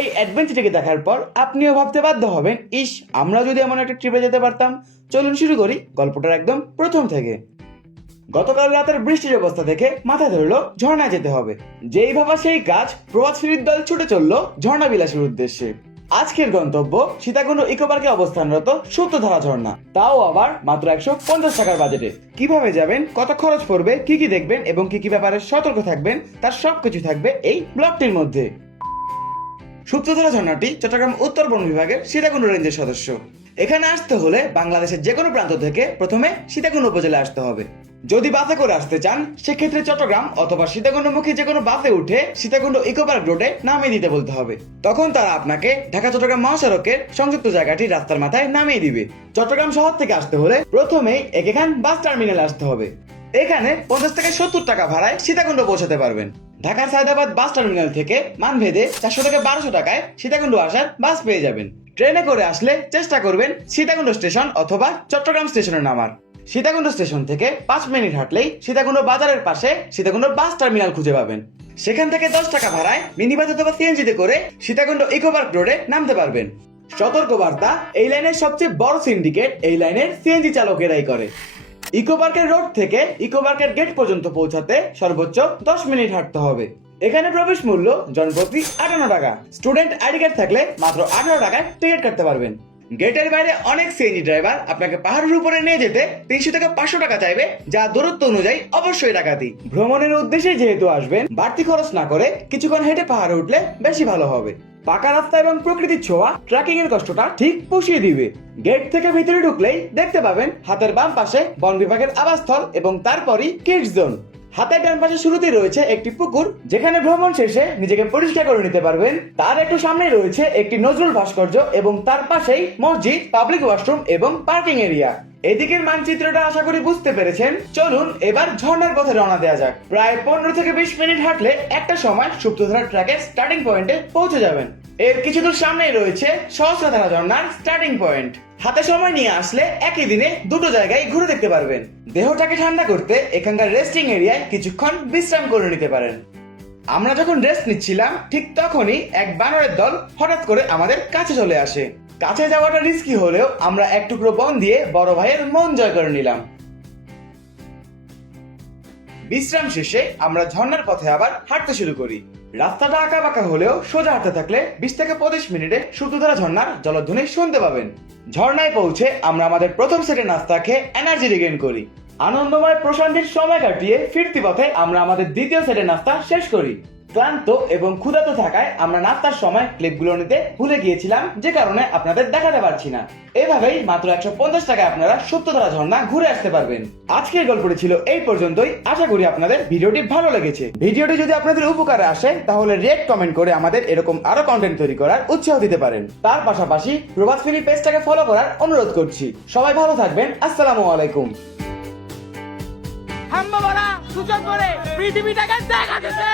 এই অ্যাডভেঞ্চারটিকে দেখার পর আপনিও ভাবতে বাধ্য হবেন, ইস আমরা যদি এমন একটা ট্রিপে যেতে পারতাম। চলুন শুরু করি গল্পটার একদম প্রথম থেকে। গতকাল রাতের বৃষ্টির অবস্থা দেখে মাথায় ধরলো ঝর্ণায় যেতে হবে। যেই ভাবা সেই কাজ, প্রভাত ফেরির দল ছুটে চললো ঝর্ণা বিলাসের উদ্দেশ্যে। আজকের গন্তব্য সীতাকুণ্ড ইকো পার্কে অবস্থানরত সূত্রধারা ঝর্ণা, তাও আবার মাত্র 150 টাকার বাজেটে। কিভাবে যাবেন, কত খরচ পড়বে, কি কি দেখবেন এবং কি কি ব্যাপারে সতর্ক থাকবেন, তার সবকিছু থাকবে এই ব্লগটির মধ্যে। সূত্রধারা ঝর্ণাটি চট্টগ্রাম উত্তর বন বিভাগের সীতাকুণ্ড রেঞ্জের সদস্য। এখানে আসতে হলে বাংলাদেশের যে কোনো প্রান্ত থেকে প্রথমে সীতাকুণ্ড উপজেলায় আসতে হবে। যদি বাসে করে আসতে চান সেক্ষেত্রে চট্টগ্রাম অথবা সীতাকুণ্ডমুখী যে কোনো বাসে উঠে সীতাকুণ্ড ইকো পার্ক রোডে নামিয়ে দিতে বলতে হবে। তখন তারা আপনাকে ঢাকা চট্টগ্রাম মহাসড়কের সংযুক্ত জায়গাটি রাস্তার মাথায় নামিয়ে দিবে। চট্টগ্রাম শহর থেকে আসতে হলে প্রথমেই এখান বাস টার্মিনালে আসতে হবে। এখানে 50 থেকে 70 টাকা ভাড়ায় সীতাকুণ্ড পৌঁছাতে পারবেন। ঢাকার সায়দাবাদ বাস টার্মিনাল থেকে মানভেদে 400 থেকে 1200 টাকায় সীতাকুণ্ড আসার বাস পেয়ে যাবেন। ট্রেনে করে আসলে চেষ্টা করবেন সীতাকুণ্ড স্টেশন অথবা চট্টগ্রাম স্টেশনে নামার। সীতাকুণ্ড স্টেশন থেকে 5 মিনিট হাঁটলেই সীতাকুণ্ড বাজারের পাশে সীতাকুণ্ড বাস টার্মিনাল খুঁজে পাবেন। সেখান থেকে 10 টাকা ভাড়ায় মিনি বাস অথবা সিএনজিতে করে সীতাকুণ্ড ইকো পার্ক রোডে নামতে পারবেন। সতর্কবার্তা, এই লাইনের সবচেয়ে বড় সিন্ডিকেট এই লাইনের সিএনজি চালকেরাই করে। ইকো পার্কের রোড থেকে ইকো পার্কের গেট পর্যন্ত পৌঁছাতে সর্বোচ্চ 10 মিনিট হাঁটতে হবে। এখানে প্রবেশ মূল্য জনপ্রতি 58 টাকা। স্টুডেন্ট আইডি কার্ড থাকলে মাত্র 18 টাকায় টিকিট কাটতে পারবেন। গেটের বাইরে অনেক সিএনজি ড্রাইভার আপনাকে পাহাড়ের উপরে নিয়ে যেতে 300 থেকে 500 টাকা চাইবে, যা দূরত্ব অনুযায়ী অবশ্যই ডাকাতি। ভ্রমণের উদ্দেশ্যে যেহেতু আসবেন, বাড়তি খরচ না করে কিছুক্ষণ হেঁটে পাহাড়ে উঠলে বেশি ভালো হবে। পাকা রাস্তা এবং প্রকৃতির ছোঁয়া ট্রেকিং এর কষ্টটা ঠিক পুষিয়ে দিবে। গেট থেকে ভিতরে ঢুকলেই দেখতে পাবেন হাতের বাম পাশে বন বিভাগের আবাসস্থল এবং তারপরই কিডস জোন। হাতের ডান পাশে শুরুতেই রয়েছে একটি পুকুর, যেখানে ভ্রমণ শেষে নিজেকে পরিষ্কার করে নিতে পারবেন। তার একটু সামনে রয়েছে একটি নজরুল ভাস্কর্য এবং তার পাশেই মসজিদ, পাবলিক ওয়াশরুম এবং পার্কিং এরিয়া। এদিকের মানচিত্রটা আশা করি বুঝতে পেরেছেন। চলুন এবার ঝর্ণার পথে রওনা দেওয়া যাক। প্রায় 15 থেকে 20 মিনিট হাঁটলে একটা সময় সূত্রধারা ট্র্যাকের স্টার্টিং পয়েন্টে পৌঁছে যাবেন। এর কিছু দূর সামনেই রয়েছে সহস্রধারা ঝর্ণার স্টার্টিং পয়েন্ট। হাতে সময় নিয়ে আসলে একই দিনে দুটো জায়গায় ঘুরে দেখতে পারবেন। দেহটাকে ঠান্ডা করতে এখানকার রেস্টিং এরিয়ায় কিছুক্ষণ বিশ্রাম করে নিতে পারেন। আমরা যখন রেস্ট নিচ্ছিলাম ঠিক তখনই এক বানরের দল হঠাৎ করে আমাদের কাছে চলে আসে। কাছে যাওয়াটা রিস্কি হলেও আমরা এক টুকরো বন দিয়ে বড় ভাইয়ের মন জয় করে নিলাম। বিশ্রাম শেষে আমরা ঝর্ণার পথে আবার হাঁটতে শুরু করি। রাস্তাটা আঁকা বাঁকা হলেও সোজা হাঁটতে থাকলে 20 থেকে 25 মিনিটে সূত্রধারা ঝর্ণার জলধ্বনি শুনতে পাবেন। ঝর্ণায় পৌঁছে আমরা আমাদের প্রথম সেটে নাস্তা খেয়ে এনার্জি রিগেইন করি। আনন্দময় প্রশান্তির সময় কাটিয়ে ফিরতি পথে আমরা আমাদের দ্বিতীয় সেটে নাস্তা শেষ করি। ক্লান্ত এবং ক্ষুধার্ত থাকায় আমরা নাস্তার সময় ক্লিপগুলো নিতে ভুলে গিয়েছিলাম, যে কারণে আপনাদের দেখাতে পারছি না। এভাবেই মাত্র 150 টাকায় আপনারা সূত্রধারা ঝর্ণা ঘুরে আসতে পারবেন। আজকের গল্পটি ছিল এই পর্যন্তই। আশা করি আপনাদের ভিডিওটি ভালো লেগেছে। ভিডিওটি যদি আপনাদের উপকারে আসে তাহলে রিয়েক্ট কমেন্ট করে আমাদের এরকম আরো কন্টেন্ট তৈরি করার উৎসাহ দিতে পারেন। তার পাশাপাশি প্রভাত ফেরি পেজটাকে ফলো করার অনুরোধ করছি। সবাই ভালো থাকবেন। আসসালামু আলাইকুম। হাম্বা বলা সুযোগ করে পৃথিবীটাকে দেখা দিতে।